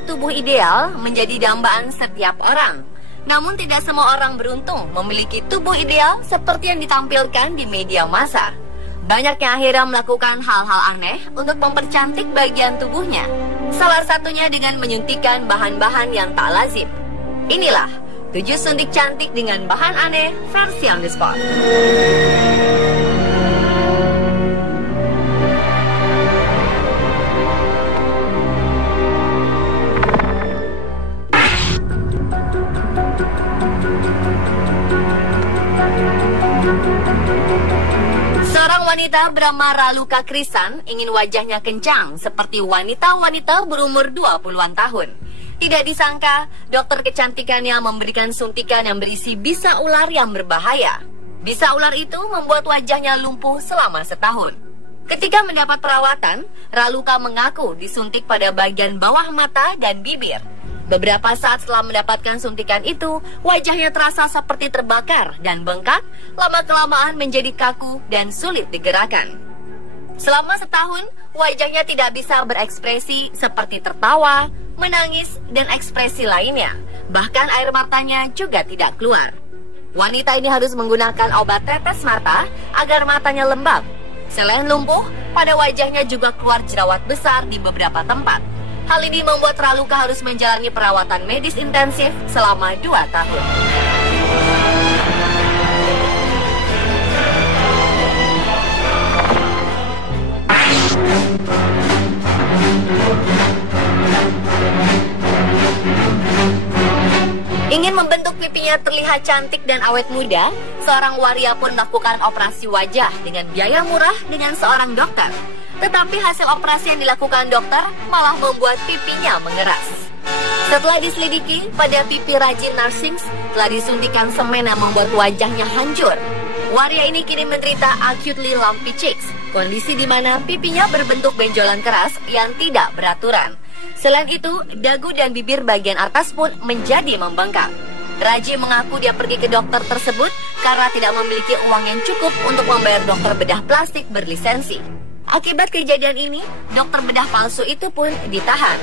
membuat tubuh ideal menjadi dambaan setiap orang. Namun tidak semua orang beruntung memiliki tubuh ideal seperti yang ditampilkan di media massa. Banyak yang akhirnya melakukan hal-hal aneh untuk mempercantik bagian tubuhnya. Salah satunya dengan menyuntikkan bahan-bahan yang tak lazim. Inilah 7 suntik cantik dengan bahan aneh versi On The Spot. Seorang wanita bernama Raluca Krisan ingin wajahnya kencang seperti wanita-wanita berumur 20-an tahun. Tidak disangka, dokter kecantikannya memberikan suntikan yang berisi bisa ular yang berbahaya. Bisa ular itu membuat wajahnya lumpuh selama setahun. Ketika mendapat perawatan, Raluca mengaku disuntik pada bagian bawah mata dan bibir. Beberapa saat setelah mendapatkan suntikan itu, wajahnya terasa seperti terbakar dan bengkak, lama-kelamaan menjadi kaku dan sulit digerakkan. Selama setahun, wajahnya tidak bisa berekspresi seperti tertawa, menangis, dan ekspresi lainnya. Bahkan air matanya juga tidak keluar. Wanita ini harus menggunakan obat tetes mata agar matanya lembab. Selain lumpuh, pada wajahnya juga keluar jerawat besar di beberapa tempat. Hal ini membuat Raluca harus menjalani perawatan medis intensif selama 2 tahun. Ingin membentuk pipinya terlihat cantik dan awet muda, seorang waria pun melakukan operasi wajah dengan biaya murah dengan seorang dokter. Tetapi hasil operasi yang dilakukan dokter malah membuat pipinya mengeras. Setelah diselidiki, pada pipi Rajin Narsings telah disuntikan semen yang membuat wajahnya hancur. Waria ini kini menderita acutely lumpy cheeks, kondisi di mana pipinya berbentuk benjolan keras yang tidak beraturan. Selain itu, dagu dan bibir bagian atas pun menjadi membengkak. Raji mengaku dia pergi ke dokter tersebut karena tidak memiliki uang yang cukup untuk membayar dokter bedah plastik berlisensi. Akibat kejadian ini, dokter bedah palsu itu pun ditahan.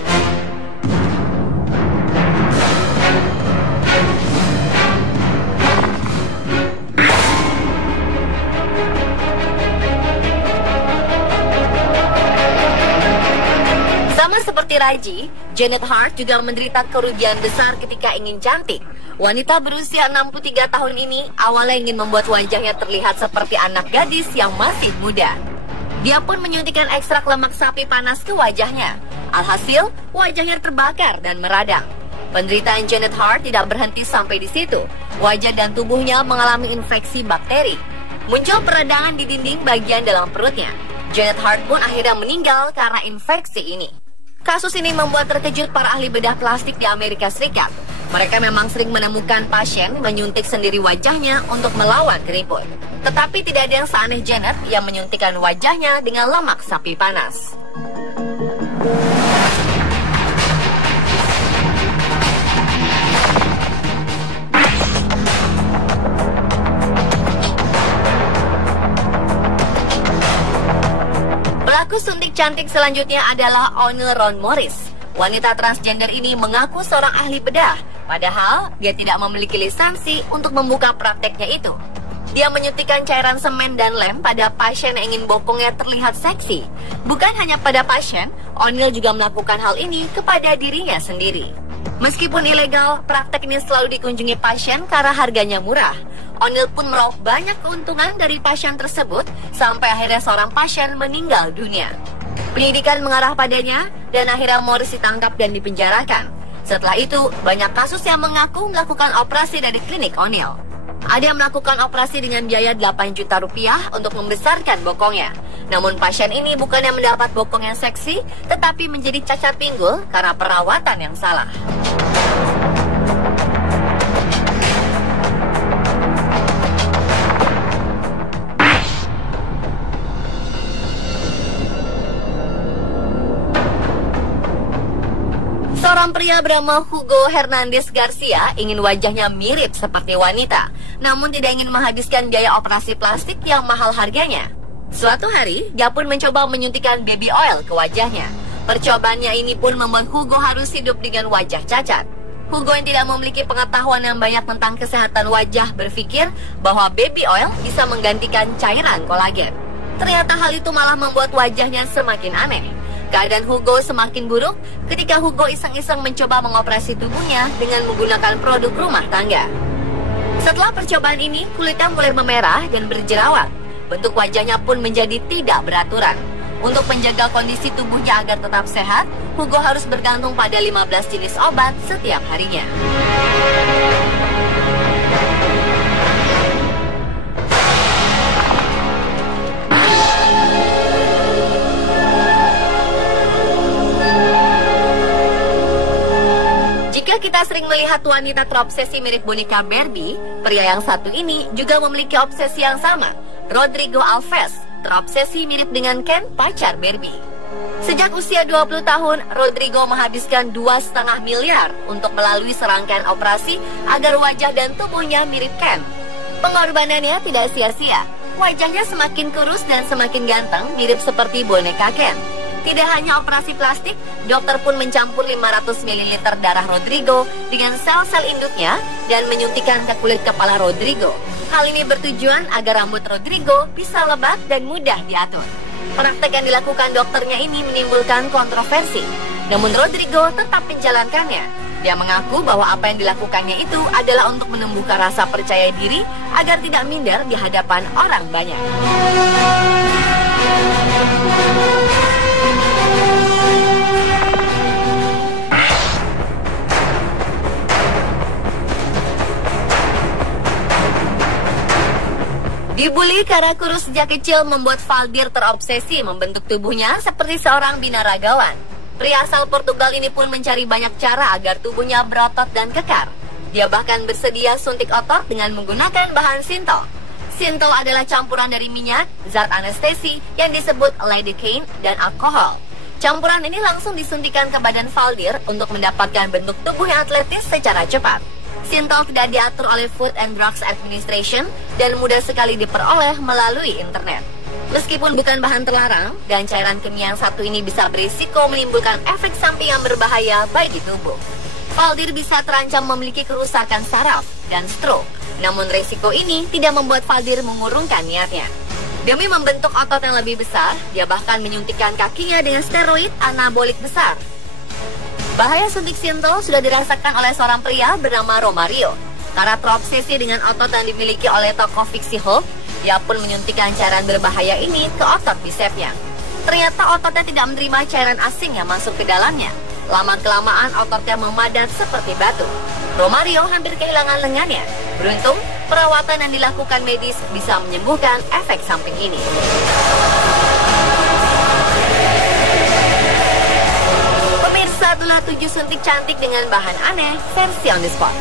Sama seperti Raji, Janet Hart juga menderita kerugian besar ketika ingin cantik. Wanita berusia 63 tahun ini awalnya ingin membuat wajahnya terlihat seperti anak gadis yang masih muda. Dia pun menyuntikkan ekstrak lemak sapi panas ke wajahnya. Alhasil, wajahnya terbakar dan meradang. Penderitaan Janet Hart tidak berhenti sampai di situ. Wajah dan tubuhnya mengalami infeksi bakteri. Muncul peradangan di dinding bagian dalam perutnya. Janet Hart pun akhirnya meninggal karena infeksi ini. Kasus ini membuat terkejut para ahli bedah plastik di Amerika Serikat. Mereka memang sering menemukan pasien menyuntik sendiri wajahnya untuk melawan keriput. Tetapi tidak ada yang seaneh Janet yang menyuntikkan wajahnya dengan lemak sapi panas. Pelaku suntik cantik selanjutnya adalah O'Neil Ron Morris. Wanita transgender ini mengaku seorang ahli bedah, padahal dia tidak memiliki lisensi untuk membuka prakteknya itu. Dia menyuntikkan cairan semen dan lem pada pasien yang ingin bokongnya terlihat seksi. Bukan hanya pada pasien, O'Neil juga melakukan hal ini kepada dirinya sendiri. Meskipun ilegal, praktek ini selalu dikunjungi pasien karena harganya murah. O'Neil pun meraup banyak keuntungan dari pasien tersebut, sampai akhirnya seorang pasien meninggal dunia. Penyidikan mengarah padanya, dan akhirnya Morris ditangkap dan dipenjarakan. Setelah itu, banyak kasus yang mengaku melakukan operasi dari klinik O'Neil. Ada yang melakukan operasi dengan biaya 8 juta rupiah untuk membesarkan bokongnya. Namun pasien ini bukan yang mendapat bokong yang seksi, tetapi menjadi cacat pinggul karena perawatan yang salah. Seorang pria bernama Hugo Hernandez Garcia ingin wajahnya mirip seperti wanita, namun tidak ingin menghabiskan biaya operasi plastik yang mahal harganya. Suatu hari, dia pun mencoba menyuntikkan baby oil ke wajahnya. Percobaannya ini pun membuat Hugo harus hidup dengan wajah cacat. Hugo yang tidak memiliki pengetahuan yang banyak tentang kesehatan wajah berpikir bahwa baby oil bisa menggantikan cairan kolagen. Ternyata hal itu malah membuat wajahnya semakin aneh. Keadaan Hugo semakin buruk ketika Hugo iseng-iseng mencoba mengoperasi tubuhnya dengan menggunakan produk rumah tangga. Setelah percobaan ini, kulitnya mulai memerah dan berjerawat. Bentuk wajahnya pun menjadi tidak beraturan. Untuk menjaga kondisi tubuhnya agar tetap sehat, Hugo harus bergantung pada 15 jenis obat setiap harinya. Jika kita sering melihat wanita terobsesi mirip boneka Barbie, pria yang satu ini juga memiliki obsesi yang sama. Rodrigo Alves terobsesi mirip dengan Ken, pacar Barbie. Sejak usia 20 tahun, Rodrigo menghabiskan 2,5 miliar untuk melalui serangkaian operasi agar wajah dan tubuhnya mirip Ken. Pengorbanannya tidak sia-sia. Wajahnya semakin kurus dan semakin ganteng, mirip seperti boneka Ken. Tidak hanya operasi plastik, dokter pun mencampur 500 ml darah Rodrigo dengan sel-sel induknya dan menyuntikkan ke kulit kepala Rodrigo. Hal ini bertujuan agar rambut Rodrigo bisa lebat dan mudah diatur. Praktek yang dilakukan dokternya ini menimbulkan kontroversi. Namun Rodrigo tetap menjalankannya. Dia mengaku bahwa apa yang dilakukannya itu adalah untuk menumbuhkan rasa percaya diri agar tidak minder di hadapan orang banyak. Dibully karena kurus sejak kecil membuat Valdir terobsesi membentuk tubuhnya seperti seorang binaragawan. Pria asal Portugal ini pun mencari banyak cara agar tubuhnya berotot dan kekar. Dia bahkan bersedia suntik otot dengan menggunakan bahan sintol. Sintol adalah campuran dari minyak, zat anestesi yang disebut lidocaine, dan alkohol. Campuran ini langsung disuntikan ke badan Valdir untuk mendapatkan bentuk tubuh yang atletis secara cepat. Sintol tidak diatur oleh Food and Drugs Administration dan mudah sekali diperoleh melalui internet. Meskipun bukan bahan terlarang, dan cairan kimia yang satu ini bisa berisiko menimbulkan efek samping yang berbahaya bagi tubuh. Valdir bisa terancam memiliki kerusakan saraf dan stroke. Namun risiko ini tidak membuat Valdir mengurungkan niatnya. Demi membentuk otot yang lebih besar, dia bahkan menyuntikkan kakinya dengan steroid anabolik besar. Bahaya suntik sintol sudah dirasakan oleh seorang pria bernama Romario. Karena terobsesi dengan otot yang dimiliki oleh tokoh fiksi Hulk, dia pun menyuntikkan cairan berbahaya ini ke otot bisepnya. Ternyata ototnya tidak menerima cairan asing yang masuk ke dalamnya. Lama-kelamaan ototnya memadat seperti batu. Romario hampir kehilangan lengannya. Beruntung, perawatan yang dilakukan medis bisa menyembuhkan efek samping ini. Pemirsa, itulah 7 suntik cantik dengan bahan aneh versi on the spot.